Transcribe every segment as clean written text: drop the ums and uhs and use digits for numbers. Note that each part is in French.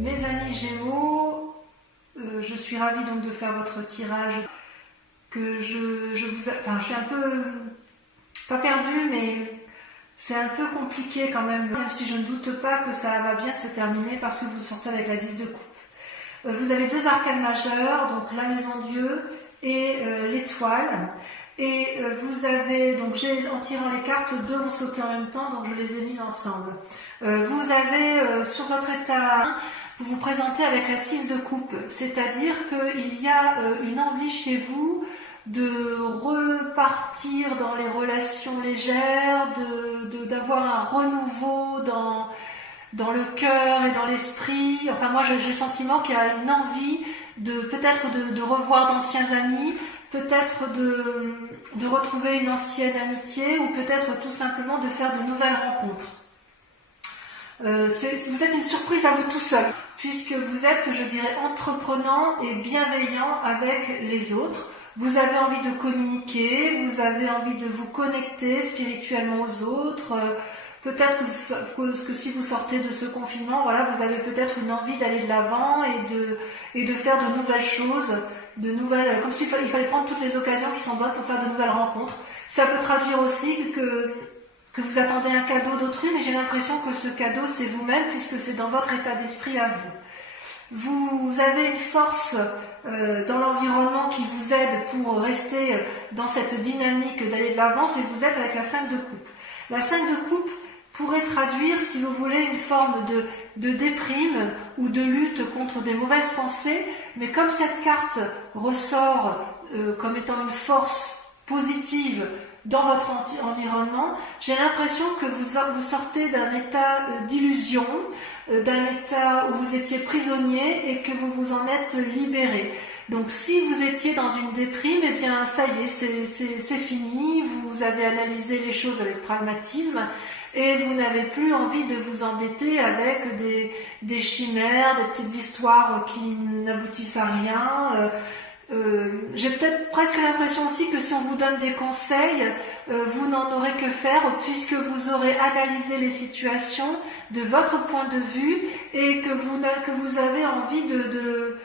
Mes amis Gémeaux, je suis ravie donc de faire votre tirage. Je suis un peu, pas perdue, mais c'est un peu compliqué quand même si je ne doute pas que ça va bien se terminer parce que vous sortez avec la 10 de coupe. Vous avez deux arcanes majeures, donc la maison Dieu et l'étoile. Et vous avez, donc en tirant les cartes, deux ont sauté en même temps, donc je les ai mises ensemble. Vous avez sur votre état, vous vous présentez avec la 6 de coupe, c'est-à-dire qu'il y a une envie chez vous de repartir dans les relations légères, d'avoir un renouveau dans le cœur et dans l'esprit. Enfin, moi j'ai le sentiment qu'il y a une envie peut-être de revoir d'anciens amis, peut-être de retrouver une ancienne amitié, ou peut-être tout simplement de faire de nouvelles rencontres. Vous êtes une surprise à vous tout seul, puisque vous êtes, je dirais, entreprenant et bienveillant avec les autres. Vous avez envie de communiquer, vous avez envie de vous connecter spirituellement aux autres. Peut-être que si vous sortez de ce confinement, voilà, vous avez peut-être une envie d'aller de l'avant et de faire de nouvelles choses, comme s'il fallait prendre toutes les occasions qui sont bonnes pour faire de nouvelles rencontres. Ça peut traduire aussi que vous attendez un cadeau d'autrui, mais j'ai l'impression que ce cadeau c'est vous-même, puisque c'est dans votre état d'esprit à vous. Vous avez une force dans l'environnement qui vous aide pour rester dans cette dynamique d'aller de l'avant, et vous êtes avec la 5 de coupe. La 5 de coupe pourrait traduire, si vous voulez, une forme de déprime ou de lutte contre des mauvaises pensées, mais comme cette carte ressort comme étant une force positive dans votre environnement, j'ai l'impression que vous sortez d'un état d'illusion, d'un état où vous étiez prisonnier et que vous vous en êtes libéré. Donc si vous étiez dans une déprime, eh bien ça y est, c'est fini, vous avez analysé les choses avec pragmatisme et vous n'avez plus envie de vous embêter avec des chimères, des petites histoires qui n'aboutissent à rien. J'ai peut-être presque l'impression aussi que si on vous donne des conseils, vous n'en aurez que faire, puisque vous aurez analysé les situations de votre point de vue et que vous avez envie de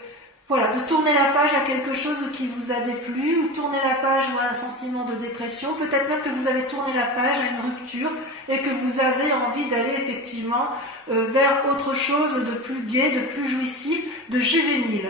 tourner la page à quelque chose qui vous a déplu, ou tourner la page à un sentiment de dépression, peut-être même que vous avez tourné la page à une rupture et que vous avez envie d'aller effectivement vers autre chose de plus gai, de plus jouissif, de juvénile.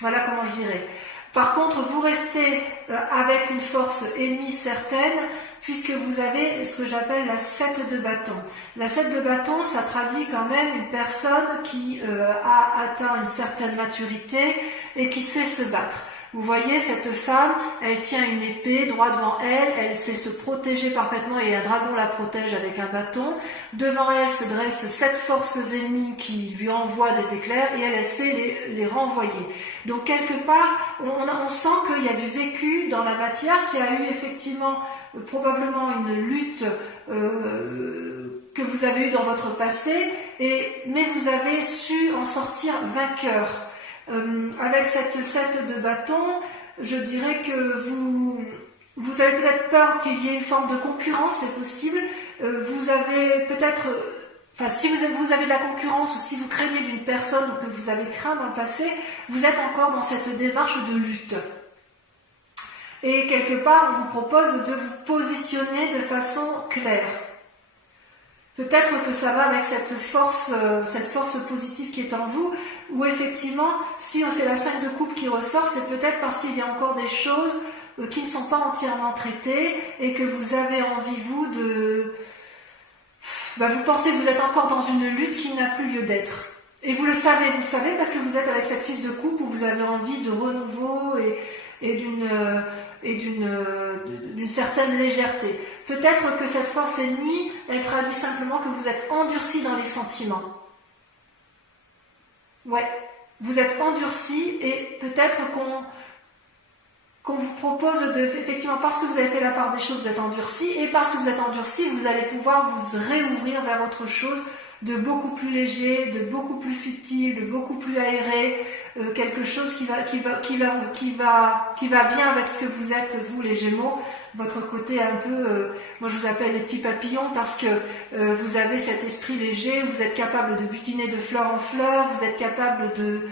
Voilà comment je dirais. Par contre, vous restez avec une force ennemie certaine, puisque vous avez ce que j'appelle la 7 de bâton. La 7 de bâton, ça traduit quand même une personne qui a atteint une certaine maturité et qui sait se battre. Vous voyez, cette femme, elle tient une épée droit devant elle, elle sait se protéger parfaitement et un dragon la protège avec un bâton. Devant elle se dressent 7 forces ennemies qui lui envoient des éclairs et elle sait les renvoyer. Donc quelque part, on sent qu'il y a du vécu dans la matière, qu'il y a eu effectivement probablement une lutte que vous avez eue dans votre passé, mais vous avez su en sortir vainqueur. Avec cette 7 de bâton, je dirais que vous avez peut-être peur qu'il y ait une forme de concurrence, c'est possible. Vous avez peut-être, si vous avez de la concurrence, ou si vous craignez d'une personne ou que vous avez craint dans le passé, vous êtes encore dans cette démarche de lutte. Et quelque part, on vous propose de vous positionner de façon claire. Peut-être que ça va avec cette force positive qui est en vous, où effectivement, si c'est la 5 de coupe qui ressort, c'est peut-être parce qu'il y a encore des choses qui ne sont pas entièrement traitées et que vous avez envie, vous pensez que vous êtes encore dans une lutte qui n'a plus lieu d'être. Et vous le savez parce que vous êtes avec cette 6 de coupe où vous avez envie de renouveau et d'une certaine légèreté. Peut-être que cette force ennemie, elle traduit simplement que vous êtes endurci dans les sentiments. Ouais, vous êtes endurci et peut-être qu'on vous propose effectivement, parce que vous avez fait la part des choses, vous êtes endurci, et parce que vous êtes endurci, vous allez pouvoir vous réouvrir vers autre chose de beaucoup plus léger, de beaucoup plus futile, de beaucoup plus aéré, quelque chose qui va bien avec ce que vous êtes, vous les Gémeaux, votre côté un peu, moi je vous appelle les petits papillons parce que vous avez cet esprit léger, vous êtes capable de butiner de fleur en fleur, vous êtes capable de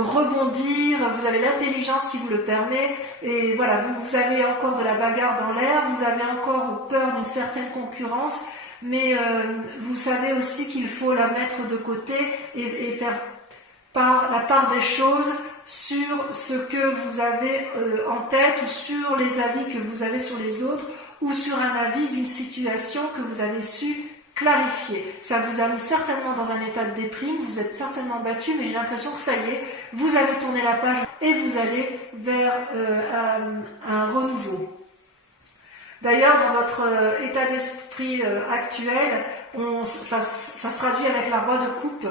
rebondir, vous avez l'intelligence qui vous le permet, et voilà, vous avez encore de la bagarre dans l'air, vous avez encore peur d'une certaine concurrence, mais vous savez aussi qu'il faut la mettre de côté et faire la part des choses sur ce que vous avez en tête, ou sur les avis que vous avez sur les autres, ou sur un avis d'une situation que vous avez su clarifier. Ça vous a mis certainement dans un état de déprime, vous êtes certainement battu, mais j'ai l'impression que ça y est, vous avez tourné la page et vous allez vers un renouveau. D'ailleurs, dans votre état d'esprit actuel, ça se traduit avec la roi de coupe,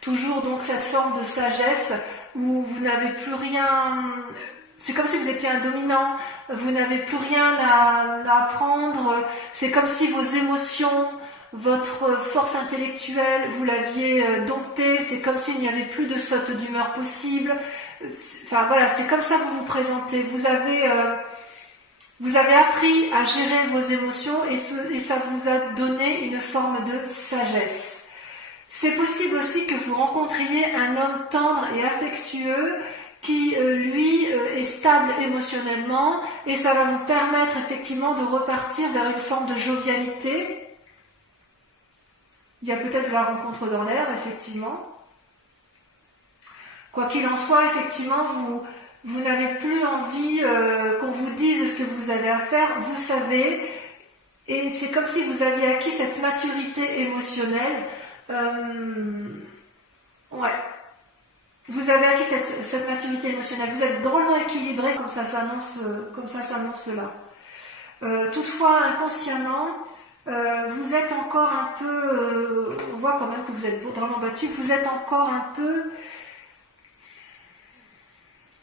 toujours donc cette forme de sagesse où vous n'avez plus rien, c'est comme si vous étiez un dominant, vous n'avez plus rien à apprendre, c'est comme si vos émotions, votre force intellectuelle, vous l'aviez domptée, c'est comme s'il n'y avait plus de saute d'humeur possible. Enfin voilà, c'est comme ça que vous vous présentez. Vous avez appris à gérer vos émotions et ça vous a donné une forme de sagesse. C'est possible aussi que vous rencontriez un homme tendre et affectueux qui, lui, est stable émotionnellement, et ça va vous permettre effectivement de repartir vers une forme de jovialité. Il y a peut-être de la rencontre dans l'air, effectivement. Quoi qu'il en soit, effectivement, vous n'avez plus envie qu'on vous dise ce que vous avez à faire, vous savez, et c'est comme si vous aviez acquis cette maturité émotionnelle. Ouais. Vous avez acquis cette maturité émotionnelle, vous êtes drôlement équilibré, comme ça s'annonce là. Toutefois, inconsciemment, vous êtes encore un peu, on voit quand même que vous êtes drôlement battu, vous êtes encore un peu,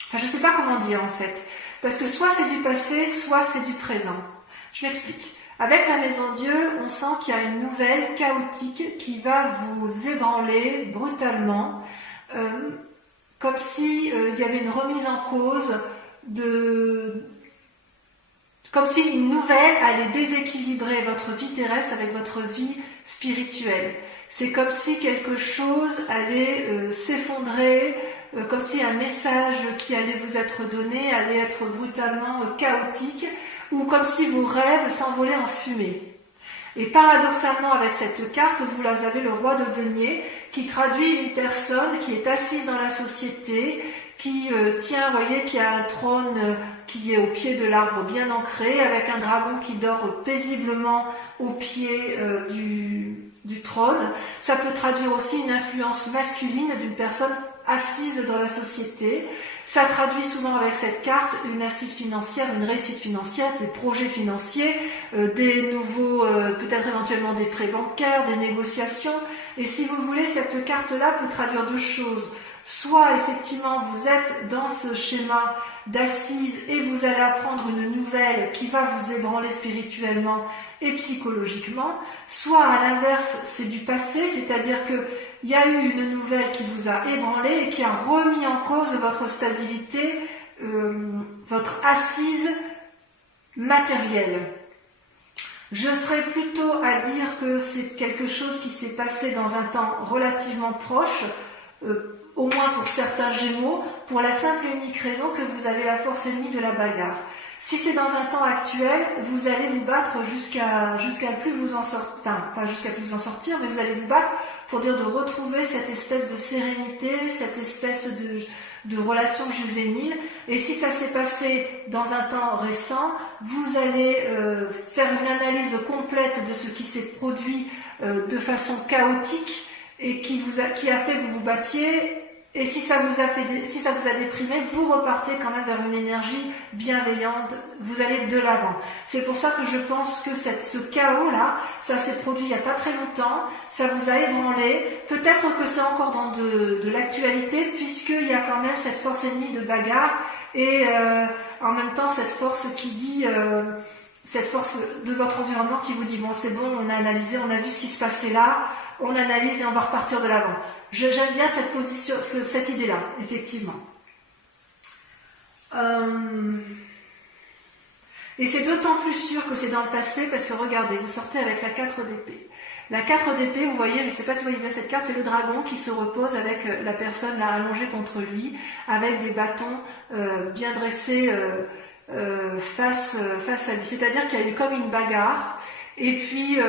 enfin je ne sais pas comment dire en fait, parce que soit c'est du passé, soit c'est du présent. Je m'explique. Avec la Maison Dieu, on sent qu'il y a une nouvelle chaotique qui va vous ébranler brutalement, comme si il y avait une remise en cause comme si une nouvelle allait déséquilibrer votre vie terrestre avec votre vie spirituelle. C'est comme si quelque chose allait s'effondrer, comme si un message qui allait vous être donné allait être brutalement chaotique, ou comme si vos rêves s'envolaient en fumée. Et paradoxalement, avec cette carte, vous avez le roi de denier qui traduit une personne qui est assise dans la société, qui tient, vous voyez, qui a un trône qui est au pied de l'arbre bien ancré, avec un dragon qui dort paisiblement au pied du trône. Ça peut traduire aussi une influence masculine d'une personne assise dans la société. Ça traduit souvent avec cette carte une assise financière, une réussite financière, des projets financiers, des nouveaux, peut-être éventuellement des prêts bancaires, des négociations. Et si vous voulez, cette carte-là peut traduire deux choses. Soit effectivement vous êtes dans ce schéma d'assise et vous allez apprendre une nouvelle qui va vous ébranler spirituellement et psychologiquement, soit à l'inverse c'est du passé, c'est-à-dire qu'il y a eu une nouvelle qui vous a ébranlé et qui a remis en cause votre stabilité, votre assise matérielle. Je serais plutôt à dire que c'est quelque chose qui s'est passé dans un temps relativement proche, au moins pour certains Gémeaux, pour la simple et unique raison que vous avez la force ennemie de la bagarre. Si c'est dans un temps actuel, vous allez vous battre jusqu'à plus vous en sortir, enfin pas jusqu'à plus vous en sortir, mais vous allez vous battre pour dire de retrouver cette espèce de sérénité, cette espèce de relation juvénile. Et si ça s'est passé dans un temps récent, vous allez faire une analyse complète de ce qui s'est produit de façon chaotique et qui a fait que vous vous battiez. Et si ça vous a déprimé, vous repartez quand même vers une énergie bienveillante, vous allez de l'avant. C'est pour ça que je pense que ce chaos-là, ça s'est produit il n'y a pas très longtemps, ça vous a ébranlé. Peut-être que c'est encore dans de l'actualité, puisqu'il y a quand même cette force ennemie de bagarre, et en même temps cette force qui dit, cette force de votre environnement qui vous dit, bon c'est bon, on a analysé, on a vu ce qui se passait là, on analyse et on va repartir de l'avant. J'aime bien cette idée-là, effectivement. Et c'est d'autant plus sûr que c'est dans le passé parce que regardez, vous sortez avec la 4 d'épée. La 4 d'épée, vous voyez, je ne sais pas si vous voyez bien cette carte, c'est le dragon qui se repose avec la personne là allongée contre lui, avec des bâtons bien dressés face à lui. C'est-à-dire qu'il y a eu comme une bagarre, et puis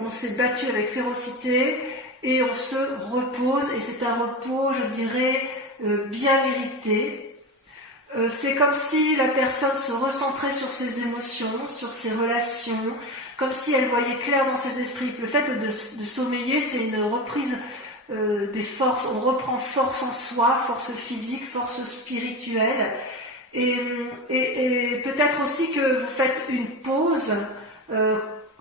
on s'est battu avec férocité, et on se repose, et c'est un repos, je dirais, bien mérité. C'est comme si la personne se recentrait sur ses émotions, sur ses relations, comme si elle voyait clair dans ses esprits. Le fait de sommeiller, c'est une reprise des forces. On reprend force en soi, force physique, force spirituelle. Et peut-être aussi que vous faites une pause,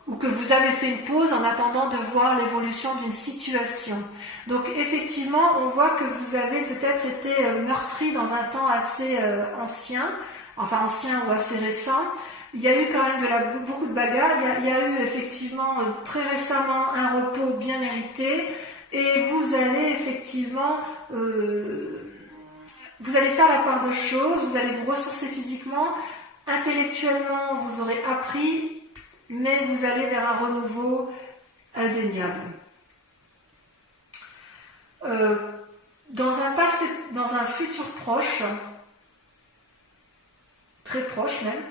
ou que vous avez fait une pause en attendant de voir l'évolution d'une situation. Donc effectivement, on voit que vous avez peut-être été meurtri dans un temps assez ancien ou assez récent. Il y a eu quand même beaucoup de bagarres, il y a eu effectivement très récemment un repos bien mérité, et vous allez effectivement, vous allez faire la part de choses, vous allez vous ressourcer physiquement, intellectuellement vous aurez appris, mais vous allez vers un renouveau indéniable. Dans un futur proche, très proche même,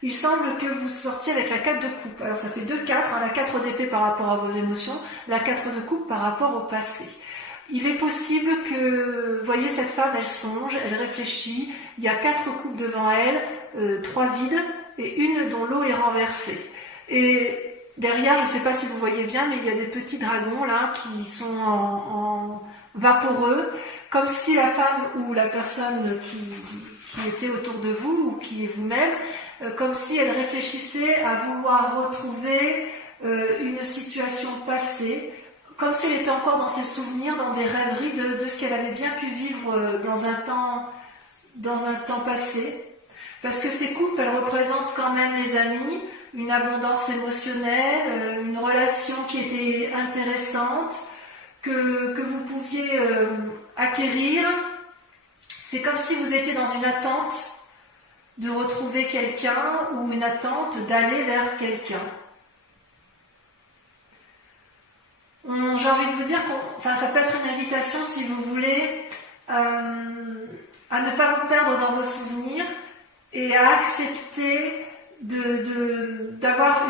il semble que vous sortiez avec la 4 de coupe. Alors ça fait 2-4, hein, la 4 d'épée par rapport à vos émotions, la 4 de coupe par rapport au passé. Il est possible que, vous voyez, cette femme, elle songe, elle réfléchit, il y a 4 coupes devant elle, 3 vides, et une dont l'eau est renversée. Et derrière, je ne sais pas si vous voyez bien, mais il y a des petits dragons là qui sont en vaporeux, comme si la femme ou la personne qui était autour de vous, ou qui est vous-même, comme si elle réfléchissait à vouloir retrouver une situation passée, comme si elle était encore dans ses souvenirs, dans des rêveries de ce qu'elle avait bien pu vivre dans un temps passé. Parce que ces coupes, elles représentent quand même les amis, une abondance émotionnelle, une relation qui était intéressante, que vous pouviez acquérir. C'est comme si vous étiez dans une attente de retrouver quelqu'un, ou une attente d'aller vers quelqu'un. J'ai envie de vous dire ça peut être une invitation, si vous voulez, à ne pas vous perdre dans vos souvenirs et à accepter d'avoir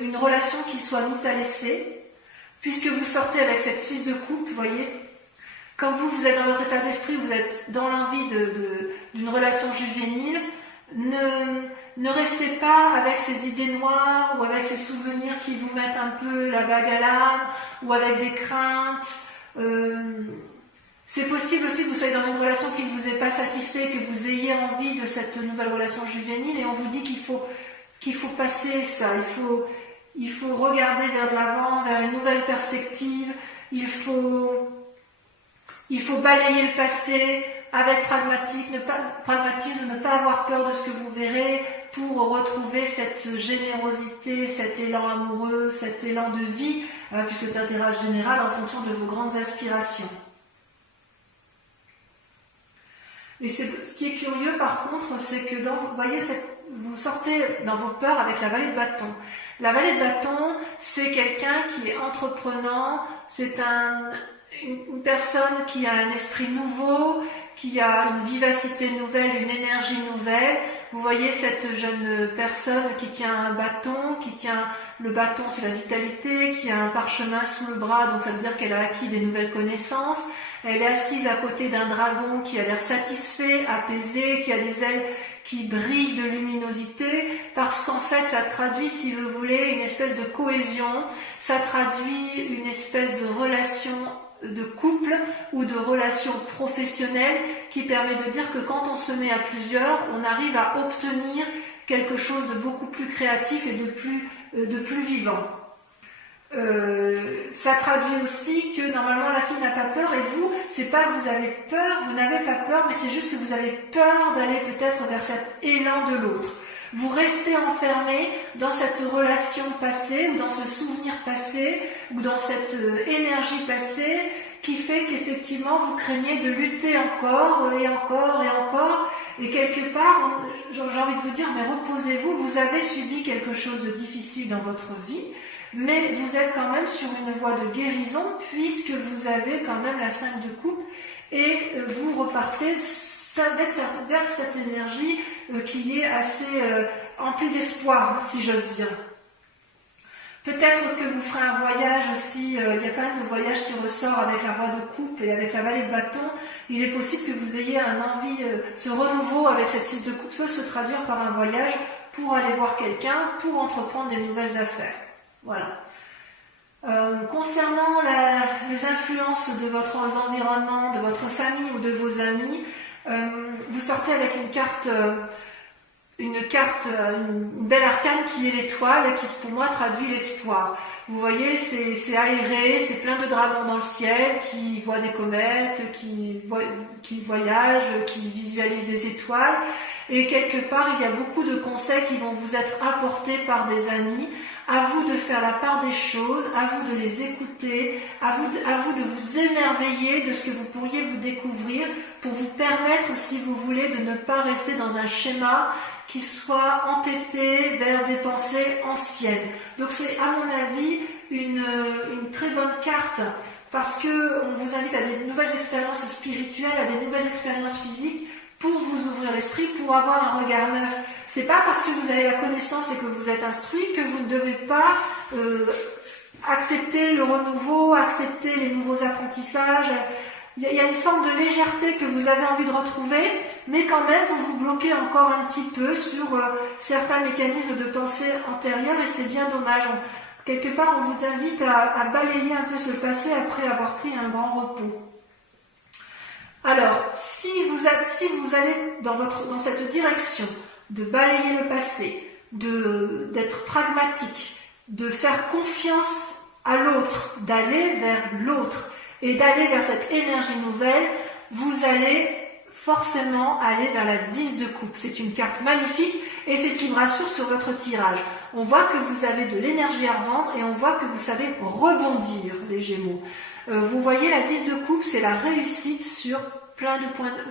une relation qui soit mise à l'essai, puisque vous sortez avec cette 6 de coupe, vous voyez. Comme vous êtes dans votre état d'esprit, vous êtes dans l'envie d'une relation juvénile, ne restez pas avec ces idées noires ou avec ces souvenirs qui vous mettent un peu la bague à l'âme, ou avec des craintes. C'est possible aussi que vous soyez dans une relation qui ne vous est pas satisfait, que vous ayez envie de cette nouvelle relation juvénile, et on vous dit qu'il faut passer ça, il faut regarder vers l'avant, vers une nouvelle perspective, il faut balayer le passé avec pragmatisme, ne pas avoir peur de ce que vous verrez, pour retrouver cette générosité, cet élan amoureux, cet élan de vie, puisque c'est un tirage général en fonction de vos grandes aspirations. Et ce qui est curieux par contre, c'est que vous voyez, vous sortez dans vos peurs avec la vallée de bâton. La vallée de bâton, c'est quelqu'un qui est entreprenant, c'est une personne qui a un esprit nouveau, qui a une vivacité nouvelle, une énergie nouvelle. Vous voyez cette jeune personne qui tient un bâton, le bâton c'est la vitalité, qui a un parchemin sous le bras, donc ça veut dire qu'elle a acquis des nouvelles connaissances. Elle est assise à côté d'un dragon qui a l'air satisfait, apaisé, qui a des ailes qui brillent de luminosité, parce qu'en fait ça traduit, si vous voulez, une espèce de cohésion, ça traduit une espèce de relation de couple ou de relation professionnelle qui permet de dire que quand on se met à plusieurs, on arrive à obtenir quelque chose de beaucoup plus créatif et de plus vivant. Ça traduit aussi que normalement la fille n'a pas peur, et vous, c'est pas que vous avez peur, vous n'avez pas peur, mais c'est juste que vous avez peur d'aller peut-être vers cet élan de l'autre. Vous restez enfermé dans cette relation passée, ou dans ce souvenir passé, ou dans cette énergie passée, qui fait qu'effectivement vous craignez de lutter encore et encore et encore. Et quelque part, j'ai envie de vous dire, mais reposez-vous, vous avez subi quelque chose de difficile dans votre vie, mais vous êtes quand même sur une voie de guérison puisque vous avez quand même la 5 de coupe et vous repartez vers cette énergie qui est assez emplie d'espoir, si j'ose dire. Peut-être que vous ferez un voyage aussi, il y a quand même le voyage qui ressort avec la roi de coupe et avec la vallée de bâton. Il est possible que vous ayez un envie, ce renouveau avec cette 6 de coupe peut se traduire par un voyage pour aller voir quelqu'un, pour entreprendre des nouvelles affaires. Voilà. Concernant les influences de votre environnement, de votre famille ou de vos amis, vous sortez avec une belle arcane qui est l'étoile et qui pour moi traduit l'espoir. Vous voyez, c'est aéré, c'est plein de dragons dans le ciel qui voient des comètes, qui voyagent, qui visualisent des étoiles. Et quelque part, il y a beaucoup de conseils qui vont vous être apportés par des amis. À vous de faire la part des choses, à vous de les écouter, à vous de vous émerveiller de ce que vous pourriez vous découvrir pour vous permettre, si vous voulez, de ne pas rester dans un schéma qui soit entêté vers des pensées anciennes. Donc c'est, à mon avis, une très bonne carte parce que on vous invite à des nouvelles expériences spirituelles, à des nouvelles expériences physiques pour vous ouvrir l'esprit, pour avoir un regard neuf. C'est pas parce que vous avez la connaissance et que vous êtes instruit que vous ne devez pas accepter le renouveau, accepter les nouveaux apprentissages. Il y a une forme de légèreté que vous avez envie de retrouver, mais quand même vous vous bloquez encore un petit peu sur certains mécanismes de pensée antérieurs et c'est bien dommage. Quelque part, on vous invite à balayer un peu ce passé après avoir pris un grand repos. Alors, si vous allez dans cette direction de balayer le passé, d'être pragmatique, de faire confiance à l'autre, d'aller vers l'autre et d'aller vers cette énergie nouvelle, vous allez forcément aller vers la 10 de coupe. C'est une carte magnifique et c'est ce qui me rassure sur votre tirage. On voit que vous avez de l'énergie à revendre et on voit que vous savez rebondir, les Gémeaux. Vous voyez, la 10 de coupe, c'est la réussite sur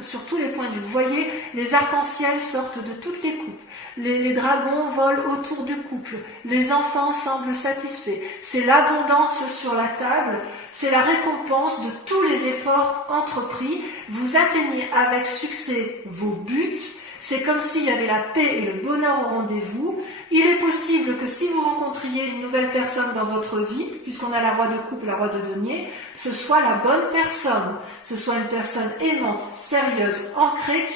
sur tous les points de vue. Vous voyez, les arcs-en-ciel sortent de toutes les coupes. Les dragons volent autour du couple. Les enfants semblent satisfaits. C'est l'abondance sur la table. C'est la récompense de tous les efforts entrepris. Vous atteignez avec succès vos buts. C'est comme s'il y avait la paix et le bonheur au rendez-vous. Il est possible que si vous rencontriez une nouvelle personne dans votre vie, puisqu'on a la roi de coupe, la roi de denier, ce soit la bonne personne, ce soit une personne aimante, sérieuse, ancrée,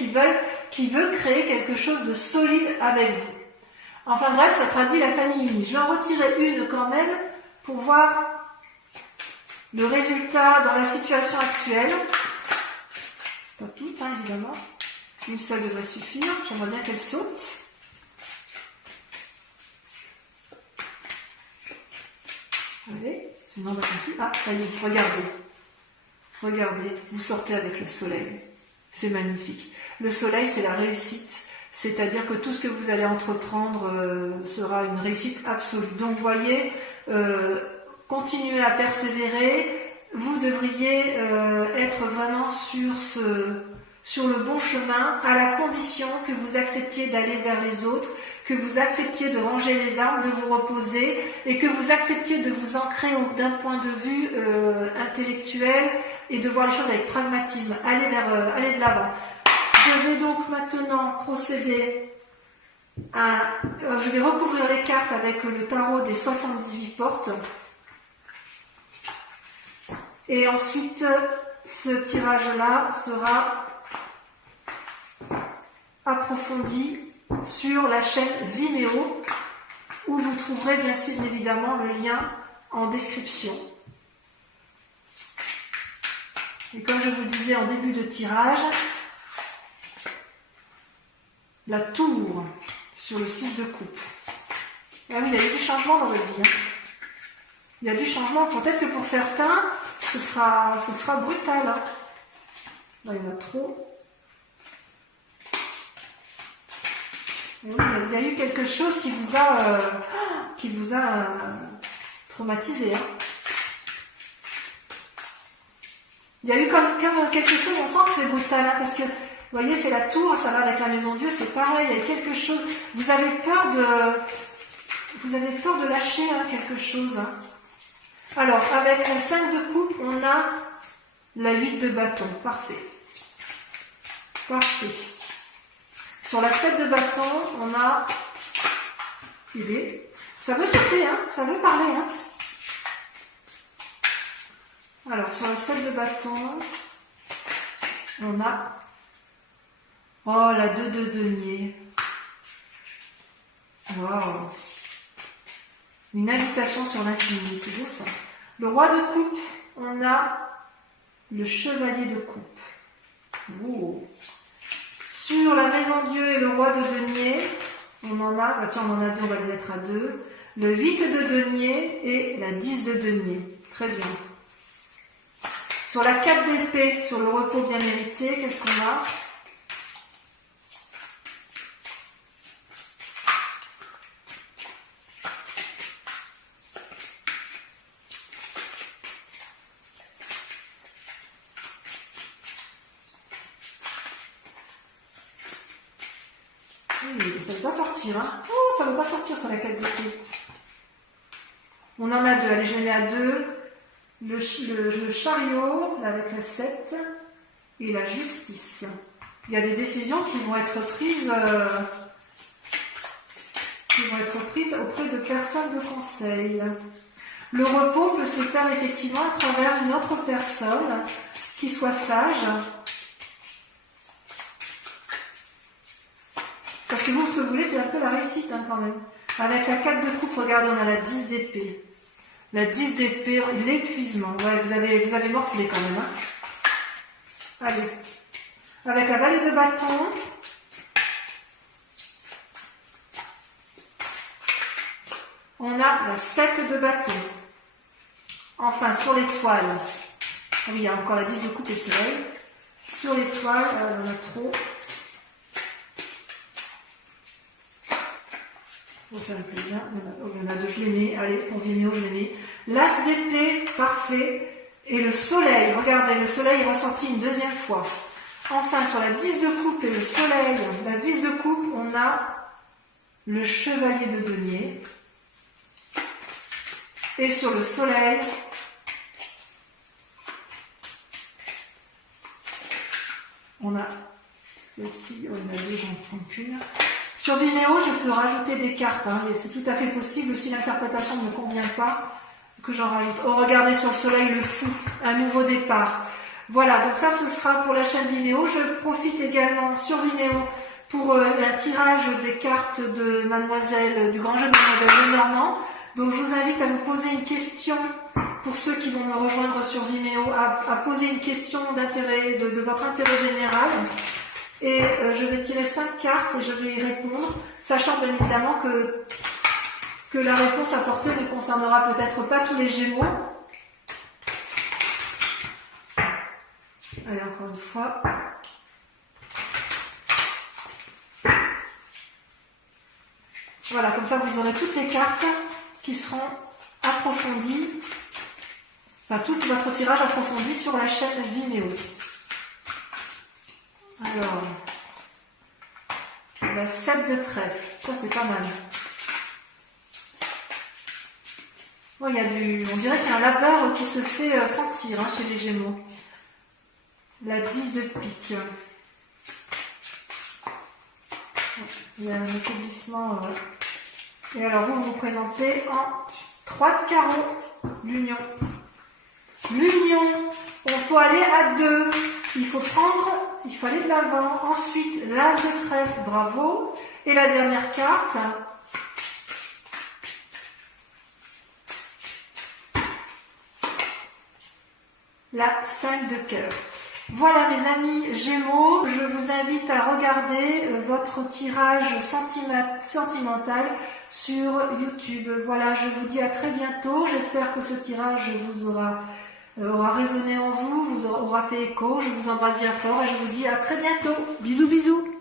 qui veut créer quelque chose de solide avec vous. Enfin bref, ça traduit la famille unie. Je vais en retirer une quand même pour voir le résultat dans la situation actuelle. Pas toutes, hein, évidemment. Une seule devrait suffire. J'aimerais bien qu'elle saute. Allez, sinon on va continuer. Ah, ça y est, regardez. Regardez, vous sortez avec le soleil. C'est magnifique. Le soleil, c'est la réussite. C'est-à-dire que tout ce que vous allez entreprendre sera une réussite absolue. Donc, vous voyez, continuez à persévérer. Vous devriez être vraiment sur le bon chemin, à la condition que vous acceptiez d'aller vers les autres, que vous acceptiez de ranger les armes, de vous reposer, et que vous acceptiez de vous ancrer d'un point de vue intellectuel et de voir les choses avec pragmatisme. Allez de l'avant. Je vais donc maintenant procéder je vais recouvrir les cartes avec le tarot des 78 portes. Et ensuite, ce tirage-là sera approfondi sur la chaîne Vimeo, où vous trouverez bien sûr évidemment le lien en description. Et comme je vous disais en début de tirage, la tour sur le 6 de coupe. Ah oui, il y a eu du changement dans votre vie. Hein. Il y a du changement. Peut-être que pour certains, ce sera brutal. Hein. Là, il y en a trop. Et oui, il y a eu quelque chose qui vous a traumatisé. Hein. Il y a eu comme quelque chose, on sent que c'est brutal, hein, parce que, vous voyez, c'est la tour, ça va avec la maison Dieu, c'est pareil, il y a quelque chose, vous avez peur de lâcher hein, quelque chose. Hein. Alors, avec la 5 de coupe, on a la 8 de bâton, parfait. Parfait. Sur la 7 de bâton, on a... Ça veut sauter, hein, ça veut parler. Hein. Alors, sur la 7 de bâton, on a... Oh, la 2 de denier. Wow. Une invitation sur l'infini, c'est beau ça. Le roi de coupe, on a le chevalier de coupe. Oh. Sur la maison Dieu et le roi de denier, on en a, bah tiens, on en a deux, on va le mettre à 2. Le 8 de denier et la 10 de denier. Très bien. Sur la 4 d'épée, sur le repos bien mérité, qu'est-ce qu'on a? Oui, ça ne veut pas sortir. Hein. Oh, ça ne veut pas sortir sur la 4 d'épée. On en a 2. Allez, je les mets à 2. Le chariot, là, avec la 7, et la justice. Il y a des décisions qui vont être prises, auprès de personnes de conseil. Le repos peut se faire effectivement à travers une autre personne qui soit sage. Parce que vous, ce que vous voulez, c'est un peu la réussite hein, quand même. Avec la 4 de coupe, regardez, on a la 10 d'épée. La 10 d'épée, l'épuisement. Ouais, vous avez morflé quand même. Hein. Allez. Avec la vallée de bâton. On a la 7 de bâton. Enfin, sur l'étoile. Ah oui, il y a encore la 10 de coupe et soleil. Sur l'étoile, on a trop. Oh, ça me plaît bien. Il y en a 2, je les mets. Allez, pour Vimeo, je les mets. L'as d'épée, parfait. Et le soleil, regardez, le soleil est ressorti une deuxième fois. Enfin, sur la 10 de coupe et le soleil, la 10 de coupe, on a le chevalier de denier. Et sur le soleil, on a celle-ci, on a 2, j'en prends qu'une. Sur Vimeo, je peux rajouter des cartes, hein, et c'est tout à fait possible, si l'interprétation ne me convient pas, que j'en rajoute. Oh, regardez sur le soleil, le fou, un nouveau départ. Voilà, donc ça, ce sera pour la chaîne Vimeo. Je profite également sur Vimeo pour un tirage des cartes de Mademoiselle, du grand jeu de Mademoiselle Lenormand. Donc, je vous invite à vous poser une question, pour ceux qui vont me rejoindre sur Vimeo, à poser une question d'intérêt, de votre intérêt général. Et je vais tirer 5 cartes et je vais y répondre, sachant bien évidemment que la réponse apportée ne concernera peut-être pas tous les Gémeaux. Allez, encore une fois. Voilà, comme ça vous aurez toutes les cartes qui seront approfondies, enfin tout votre tirage approfondi sur la chaîne Vimeo. Alors, la 7 de trèfle, ça c'est pas mal. Oh, on dirait qu'il y a un labeur qui se fait sentir hein, chez les Gémeaux. La 10 de pique. Il y a un établissement. Et alors vous vous présentez en 3 de carreau. L'union. L'union. Il faut aller à 2. Il faut aller de l'avant. Ensuite, l'as de trèfle, bravo. Et la dernière carte. La 5 de cœur. Voilà mes amis Gémeaux, je vous invite à regarder votre tirage sentimental sur YouTube. Voilà, je vous dis à très bientôt. J'espère que ce tirage vous aura résonné en vous, vous aura fait écho. Je vous embrasse bien fort et je vous dis à très bientôt. Bisous bisous.